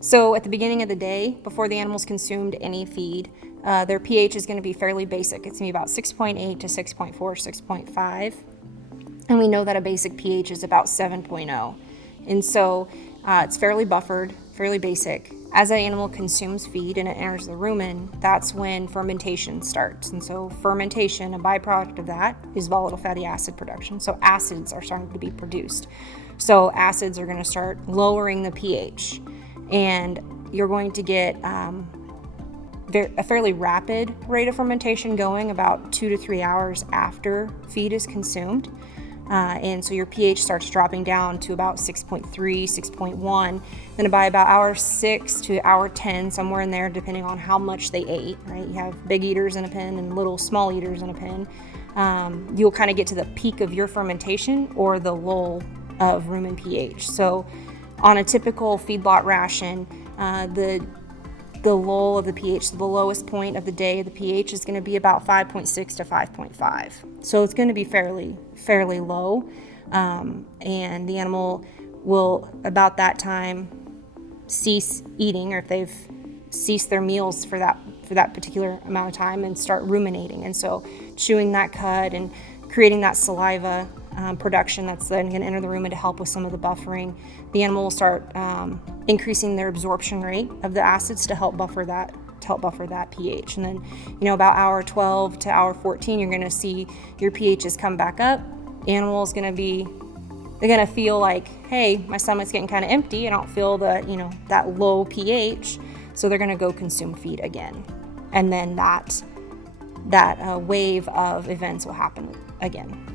So at the beginning of the day, before the animals consumed any feed, their pH is going to be fairly basic. It's going to be about 6.8 to 6.4, 6.5. And we know that a basic pH is about 7.0. And so it's fairly buffered, fairly basic. As an animal consumes feed and it enters the rumen, that's when fermentation starts. And so fermentation, a byproduct of that, is volatile fatty acid production. So acids are starting to be produced. So acids are going to start lowering the pH. And you're going to get a fairly rapid rate of fermentation going about 2 to 3 hours after feed is consumed. And so your pH starts dropping down to about 6.3, 6.1. Then by about hour 6 to hour 10, somewhere in there, depending on how much they ate, right? You have big eaters in a pen and little small eaters in a pen. You'll kind of get to the peak of your fermentation or the lull of rumen pH. So on a typical feedlot ration, the lull of the pH, the lowest point of the day, the pH is going to be about 5.6 to 5.5. So it's going to be fairly low, and the animal will, about that time, cease eating, or if they've ceased their meals for that particular amount of time, and start ruminating. And so chewing that cud and creating that saliva production that's then going to enter the rumen to help with some of the buffering. The animal will start increasing their absorption rate of the acids to help buffer that pH. And then, about hour 12 to hour 14, you're going to see your pHs come back up. Animal's going to they're going to feel like, hey, my stomach's getting kind of empty. I don't feel that low pH. So they're going to go consume feed again. And then that wave of events will happen again.